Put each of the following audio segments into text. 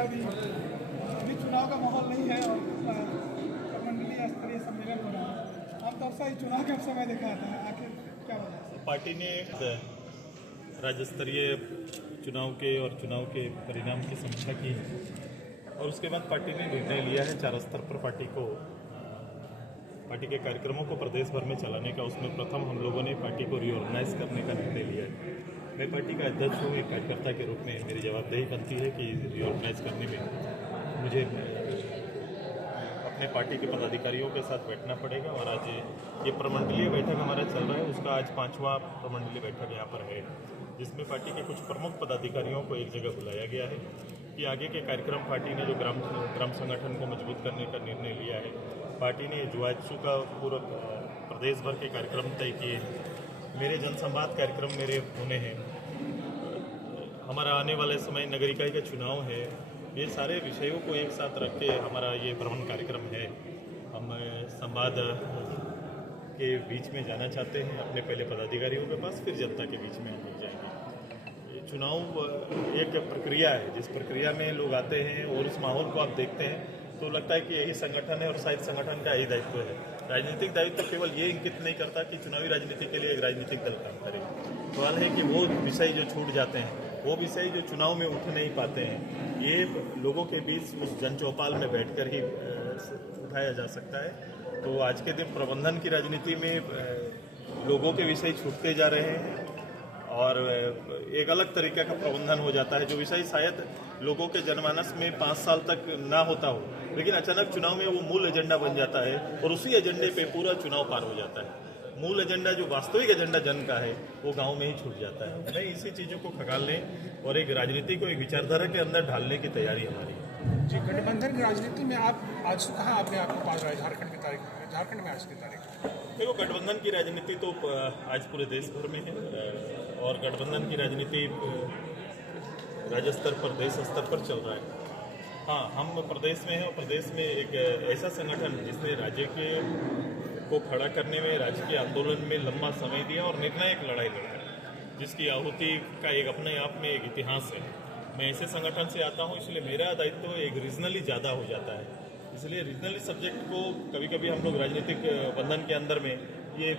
अभी चुनाव का माहौल नहीं है और मंडलीय स्तरीय सम्मेलन हो रहा है। आमतौर से चुनाव के समय देखा जाता है, आखिर क्या होगा? पार्टी ने राज्य स्तरीय चुनाव के और चुनाव के परिणाम की समीक्षा की है और उसके बाद पार्टी ने निर्णय लिया है 4 स्तर पर पार्टी के कार्यक्रमों को प्रदेश भर में चलाने का। उसमें प्रथम हम लोगों ने पार्टी को रीऑर्गेनाइज करने का निर्णय लिया है। मैं पार्टी का अध्यक्ष हूँ, एक कार्यकर्ता के रूप में मेरी जवाबदेही बनती है कि रीऑर्गेनाइज करने में मुझे अपने पार्टी के पदाधिकारियों के साथ बैठना पड़ेगा। और आज ये प्रमंडलीय बैठक हमारा चल रहा है, उसका आज 5वां प्रमंडलीय बैठक यहाँ पर है, जिसमें पार्टी के कुछ प्रमुख पदाधिकारियों को एक जगह बुलाया गया है कि आगे के कार्यक्रम पार्टी ने जो ग्राम संगठन को मजबूत करने का निर्णय लिया है, पार्टी ने जुआचू का पूरा प्रदेश भर के कार्यक्रम तय किए हैं। मेरे जनसंवाद कार्यक्रम मेरे होने हैं, हमारा आने वाले समय नगर इकाई का चुनाव है। ये सारे विषयों को एक साथ रख के हमारा ये भ्रमण कार्यक्रम है। हम संवाद के बीच में जाना चाहते हैं, अपने पहले पदाधिकारियों के पास, फिर जनता के बीच में हम लोग जाएंगे। ये चुनाव एक प्रक्रिया है, जिस प्रक्रिया में लोग आते हैं और उस माहौल को आप देखते हैं तो लगता है कि यही संगठन है और शायद संगठन का यही दायित्व है। राजनीतिक दायित्व केवल ये इंगित नहीं करता कि चुनावी राजनीति के लिए एक राजनीतिक दल काम करे। सवाल है कि वो विषय जो छूट जाते हैं, वो विषय जो चुनाव में उठ नहीं पाते हैं, ये लोगों के बीच उस जनचौपाल में बैठकर ही उठाया जा सकता है। तो आज के दिन प्रबंधन की राजनीति में लोगों के विषय छूटते जा रहे हैं और एक अलग तरीके का प्रबंधन हो जाता है, जो विषय शायद लोगों के जनमानस में 5 साल तक ना होता हो, लेकिन अचानक चुनाव में वो मूल एजेंडा बन जाता है और उसी एजेंडे पे पूरा चुनाव पार हो जाता है। मूल एजेंडा जो वास्तविक एजेंडा जन का है, वो गांव में ही छूट जाता है। हमें इसी चीज़ों को खंगालने और एक राजनीति को एक विचारधारा के अंदर ढालने की तैयारी हमारी है। जी, गठबंधन की राजनीति में आप आज कहाँ आपने आपको पास रहा है? झारखंड में आज की तारीख? देखो, गठबंधन की राजनीति तो आज पूरे देश भर में है और गठबंधन की राजनीति राज्य स्तर पर, देश स्तर पर चल रहा है। हाँ, हम प्रदेश में हैं और प्रदेश में एक ऐसा संगठन जिसने राज्य के को खड़ा करने में, राज्य के आंदोलन में लंबा समय दिया और निर्णायक लड़ाई लड़ा, जिसकी आहुति का एक अपने आप में एक इतिहास है। मैं ऐसे संगठन से आता हूँ, इसलिए मेरा दायित्व एक रीजनली ज़्यादा हो जाता है। इसलिए रीजनली सब्जेक्ट को कभी कभी हम लोग राजनीतिक बंधन के अंदर में ये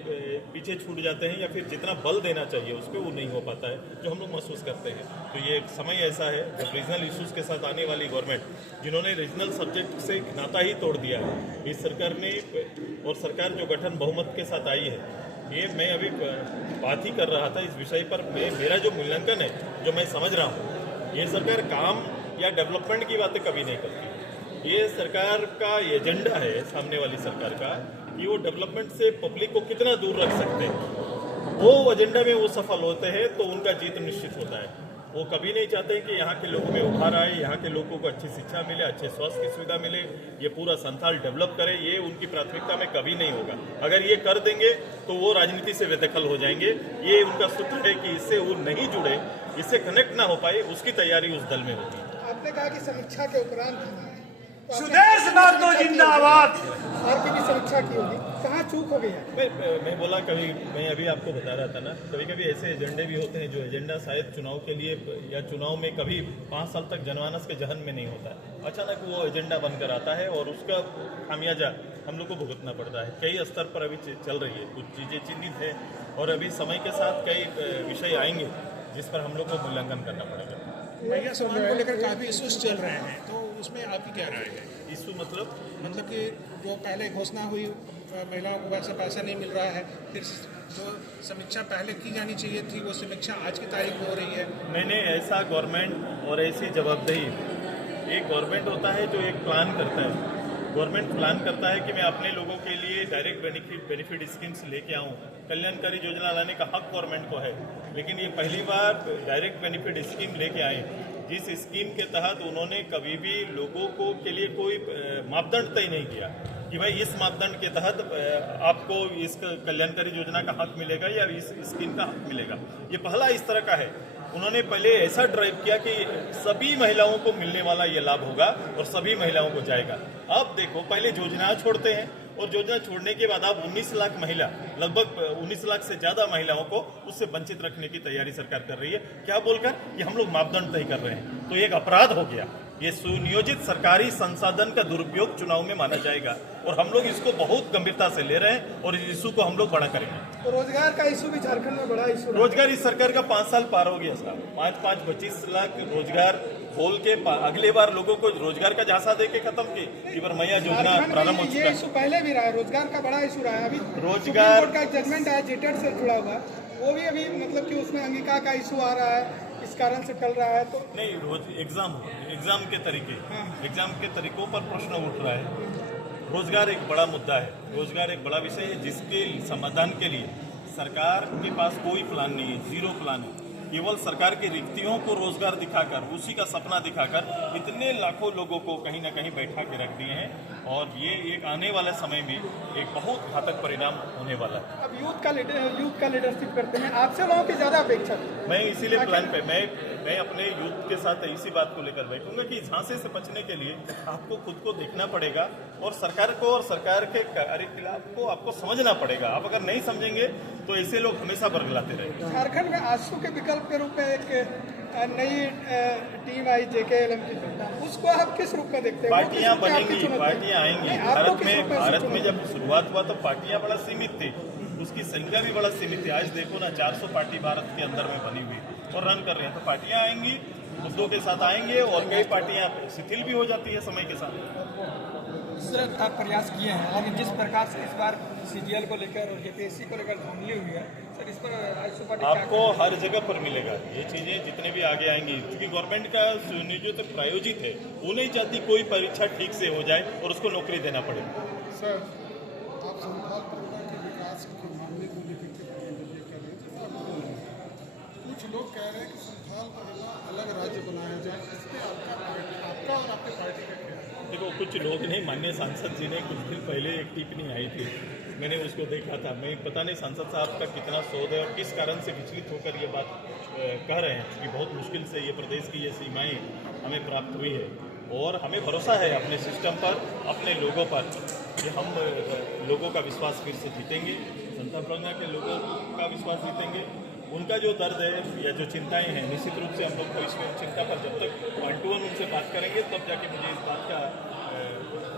पीछे छूट जाते हैं या फिर जितना बल देना चाहिए उस पर वो नहीं हो पाता है, जो हम लोग महसूस करते हैं। तो ये एक समय ऐसा है जब रीजनल इश्यूज़ के साथ आने वाली गवर्नमेंट, जिन्होंने रीजनल सब्जेक्ट से नाता ही तोड़ दिया है इस सरकार ने, और सरकार जो गठन बहुमत के साथ आई है, ये मैं अभी बात ही कर रहा था इस विषय पर। मेरा जो मूल्यांकन है, जो मैं समझ रहा हूँ, ये सरकार काम या डेवलपमेंट की बातें कभी नहीं करती। ये सरकार का एजेंडा है, सामने वाली सरकार का, कि वो डेवलपमेंट से पब्लिक को कितना दूर रख सकते हैं। वो एजेंडा में वो सफल होते हैं तो उनका जीत निश्चित होता है। वो कभी नहीं चाहते कि यहाँ के लोगों में उभार आए, यहाँ के लोगों को अच्छी शिक्षा मिले, अच्छे स्वास्थ्य की सुविधा मिले, ये पूरा संथाल डेवलप करे। ये उनकी प्राथमिकता में कभी नहीं होगा। अगर ये कर देंगे तो वो राजनीति से बेदखल हो जाएंगे। ये उनका सूत्र है कि इससे वो नहीं जुड़े, इससे कनेक्ट ना हो पाए, उसकी तैयारी उस दल में होगी। आपने कहा कि समीक्षा के उपरांत सुदेश नातो जिंदाबाद की भी समीक्षा की होगी, कहाँ चूक हो गई है? मैं बोला, कभी मैं अभी आपको बता रहा था ना, कभी कभी ऐसे एजेंडे भी होते हैं जो एजेंडा शायद चुनाव के लिए या चुनाव में कभी 5 साल तक जनमानस के जहन में नहीं होता, अचानक वो एजेंडा बनकर आता है और उसका खामियाजा हम लोग को भुगतना पड़ता है। कई स्तर पर अभी चल रही है, कुछ चीज़ें चिन्हित है और अभी समय के साथ कई विषय आएंगे जिस पर हम लोग को मूल्यांकन करना पड़ेगा। महिला सम्मान को लेकर काफ़ी इश्यूज चल रहे हैं, तो उसमें आपकी क्या राय है? इशू मतलब कि जो पहले घोषणा हुई महिलाओं को वैसा पैसा नहीं मिल रहा है, फिर जो समीक्षा पहले की जानी चाहिए थी वो समीक्षा आज की तारीख में हो रही है। मैंने ऐसा गवर्नमेंट और ऐसी जवाबदेही, एक गवर्नमेंट होता है जो एक प्लान करता है। गवर्नमेंट प्लान करता है कि मैं अपने लोगों के लिए डायरेक्ट बेनिफिट स्कीम्स लेके आऊँ, कल्याणकारी योजना लाने का हक गवर्नमेंट को है, लेकिन ये पहली बार डायरेक्ट बेनिफिट स्कीम लेके आए, जिस स्कीम के तहत उन्होंने कभी भी लोगों को के लिए कोई मापदंड तय नहीं किया कि भाई इस मापदंड के तहत आपको इस कल्याणकारी योजना का हक मिलेगा या इस स्कीम का हक मिलेगा। ये पहला इस तरह का है। उन्होंने पहले ऐसा ड्राइव किया कि सभी महिलाओं को मिलने वाला ये लाभ होगा और सभी महिलाओं को जाएगा। अब देखो, पहले योजना छोड़ते हैं और योजना छोड़ने के बाद अब 19 लाख महिला, लगभग 19 लाख से ज्यादा महिलाओं को उससे वंचित रखने की तैयारी सरकार कर रही है। क्या बोलकर कि हम लोग मापदंड तय कर रहे हैं, तो एक अपराध हो गया। ये सुनियोजित सरकारी संसाधन का दुरुपयोग चुनाव में माना जाएगा और हम लोग इसको बहुत गंभीरता से ले रहे हैं और इस इशू को हम लोग बड़ा करेंगे। तो रोजगार का इशू भी झारखंड में बड़ा इशू है। रोजगार इस सरकार का 5 साल पार हो गया साहब, 25 लाख रोजगार बोल के अगले बार लोगों को रोजगार का झांसा दे के खत्म की, इधर मैया योजना प्रारंभ हो चुका ये इशू पहले भी रहा है, रोजगार का बड़ा इशू रहा है। अभी रोजगार- सुप्रीम कोर्ट का जजमेंट आया जेटेड से जुड़ा हुआ, वो भी अभी मतलब कि उसमें अंगिका का इशू आ रहा है, इस कारण से टल रहा है। तो नहीं, रोज एग्जाम के तरीकों पर प्रश्न उठ रहा है। रोजगार एक बड़ा मुद्दा है, रोजगार एक बड़ा विषय है जिसके समाधान के लिए सरकार के पास कोई प्लान नहीं है, जीरो प्लान है। केवल सरकार की रिक्तियों को रोजगार दिखाकर, उसी का सपना दिखाकर इतने लाखों लोगों को कहीं ना कहीं बैठा के रख दिए हैं और ये एक आने वाले समय में एक बहुत घातक परिणाम होने वाला है। अब यूथ का लीडरशिप करते हैं, आपसे लोगों की ज्यादा अपेक्षा थी। मैं इसीलिए प्लान पे मैं अपने यूथ के साथ इसी बात को लेकर बैठूंगा कि झांसे से बचने के लिए आपको खुद को देखना पड़ेगा और सरकार को और सरकार के कार्यकलाप को आपको समझना पड़ेगा। आप अगर नहीं समझेंगे तो ऐसे लोग हमेशा बरगलाते रहेंगे। झारखंड में आजसू के विकल्प के रूप में एक नई टीम आई JKLM की, उसको आप किस रूप में देखते हैं? पार्टियां बनेंगी, पार्टियां आएंगी। भारत में जब शुरुआत हुआ तो पार्टियां बड़ा सीमित थी, उसकी संख्या भी बड़ा सीमित थी। आज देखो ना 400 पार्टी भारत के अंदर में बनी हुई और रन कर रहे हैं। तो पार्टियां आएंगी, मुद्दों के साथ आएंगे और कई पार्टियां शिथिल भी हो जाती है समय के साथ। लगातार प्रयास किए हैं, लेकिन जिस प्रकार से इस बार CGL को लेकर और JPSC को लेकर धांधली हुई है सर, इस पर आजसू पार्टी आपको हर जगह पर मिलेगा ये चीजें, जितने भी आगे आएंगी, क्योंकि गवर्नमेंट का सुनियोजित प्रायोजित है, वो नहीं चाहती कोई परीक्षा ठीक से हो जाए और उसको नौकरी देना पड़े। सर, आप संथाल परिवार के विकास के मामले को लेकर के ये कह रहे थे, कुछ लोग कह रहे हैं कि संथाल परिवार अलग राज्य बनाया जाए, इस पर आपका और आपके पार्टी का क्या? देखो, कुछ लोग नहीं, माननीय सांसद जी ने कुछ दिन पहले एक टिप्पणी आई थी, मैंने उसको देखा था। मैं पता नहीं सांसद साहब का कितना शोध है और किस कारण से विचलित होकर ये बात कह रहे हैं कि बहुत मुश्किल से ये प्रदेश की ये सीमाएं हमें प्राप्त हुई है और हमें भरोसा है अपने सिस्टम पर, अपने लोगों पर, कि हम लोगों का विश्वास फिर से जीतेंगे, जनता प्रज्ञा के लोगों का विश्वास जीतेंगे। उनका जो दर्द है या जो चिंताएं हैं, निश्चित रूप से हम लोग को इसमें चिंता पर जब तक 1 to 1 उनसे बात करेंगे तब जाके मुझे इस बात का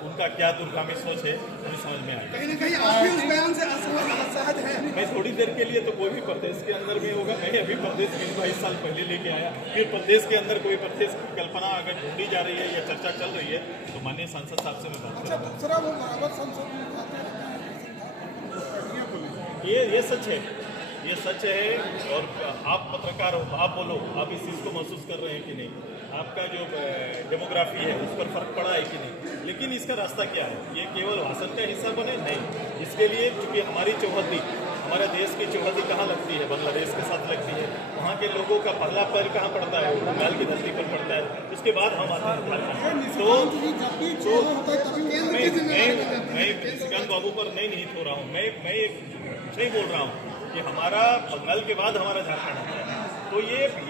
उनका क्या दूरगामी सोच है मुझे समझ में आएगा। कहीं ना कहीं आप भी उस बयान से असहज हैं। मैं थोड़ी देर के लिए तो कोई भी प्रदेश के अंदर में होगा, मैं अभी प्रदेश 22 साल पहले लेके आया, फिर प्रदेश के अंदर कोई प्रदेश की कल्पना अगर ढूंढी जा रही है या चर्चा चल रही है तो माननीय सांसद साहब से मैं बात अच्छा, दूसरा वो बराबर संसद में खाते पार्टियां को लेकर ये सच है, ये सच है। और आप पत्रकार हो, आप बोलो, आप इस चीज़ को महसूस कर रहे हैं कि नहीं, आपका जो डेमोग्राफी है उस पर फर्क पड़ा है कि नहीं, लेकिन इसका रास्ता क्या है? ये केवल भाषण का हिस्सा बने नहीं, इसके लिए क्योंकि हमारी चौहद्दी, हमारे देश की चौहद्दी कहाँ लगती है? बांग्लादेश के साथ लगती है। वहाँ के लोगों का पहला पैर कहाँ पड़ता है? बंगाल की धरती पर पड़ता है। उसके बाद हम आते हैं झारखंड। तो मैं निशिकांत बाबू पर नहीं निहित हो रहा हूँ, मैं एक सही बोल रहा हूँ कि हमारा बंगाल के बाद हमारा झारखंड आता है। तो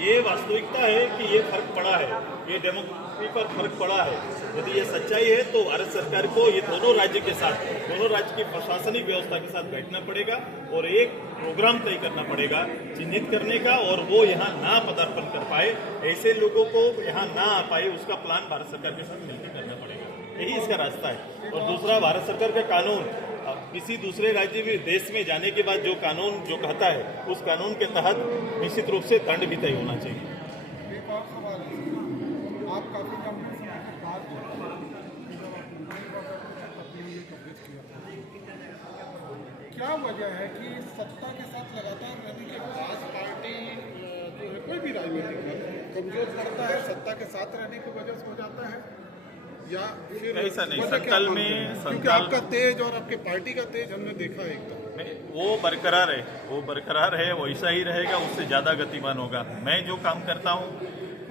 ये वास्तविकता है कि ये फर्क पड़ा है, ये डेमोक्रेसी पर फर्क पड़ा है। यदि ये सच्चाई है तो भारत सरकार को ये दोनों राज्य के साथ, दोनों राज्य की प्रशासनिक व्यवस्था के साथ बैठना पड़ेगा और एक प्रोग्राम तय करना पड़ेगा चिन्हित करने का, और वो यहाँ ना पदार्पण कर पाए, ऐसे लोगों को यहाँ ना आ पाए, उसका प्लान भारत सरकार के साथ मिलकर करना पड़ेगा। यही इसका रास्ता है। और दूसरा, भारत सरकार का कानून किसी दूसरे राज्य में, देश में जाने के बाद जो कानून जो कहता है, उस कानून के तहत निश्चित रूप से दंड भी तय होना चाहिए। एक और सवाल है, आप काफी लंबे समय के बाद क्या वजह है कि सत्ता के साथ लगातार रहने के बाद पार्टी जो है, कोई भी राजनीतिक दल कमजोर पड़ता है, सत्ता के साथ रहने की वजह से हो जाता है, या फिर ऐसा नहीं, वजह क्या संथाल मानते में हैं? क्योंकि आपका तेज और आपके पार्टी का तेज हमने देखा है एकदम। वो बरकरार है, वो बरकरार है, वो ऐसा ही रहेगा, उससे ज़्यादा गतिमान होगा। मैं जो काम करता हूँ,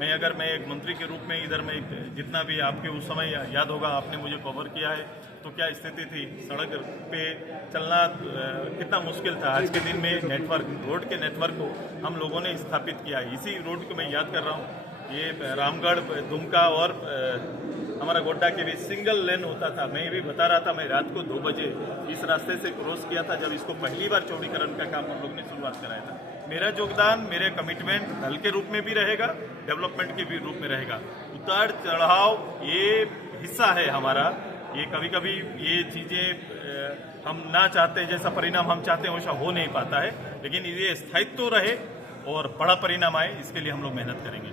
अगर मैं एक मंत्री के रूप में इधर में जितना भी आपके उस समय याद होगा, आपने मुझे कवर किया है, तो क्या स्थिति थी, सड़क पे चलना कितना मुश्किल था। आज के दिन में नेटवर्क, रोड के नेटवर्क को हम लोगों ने स्थापित किया। इसी रोड को मैं याद कर रहा हूँ, ये रामगढ़, दुमका और हमारा गोड्डा के बीच सिंगल लेन होता था। मैं भी बता रहा था, मैं रात को 2 बजे इस रास्ते से क्रॉस किया था जब इसको पहली बार चौड़ीकरण का काम हम लोग ने शुरुआत कराया था। मेरा योगदान, मेरे कमिटमेंट दल के रूप में भी रहेगा, डेवलपमेंट के भी रूप में रहेगा। उतार चढ़ाव ये हिस्सा है हमारा। ये कभी कभी ये चीज़ें हम ना चाहते जैसा परिणाम हम चाहते हैं वैसा हो नहीं पाता है, लेकिन ये स्थायित्व रहे और बड़ा परिणाम आए, इसके लिए हम लोग मेहनत करेंगे।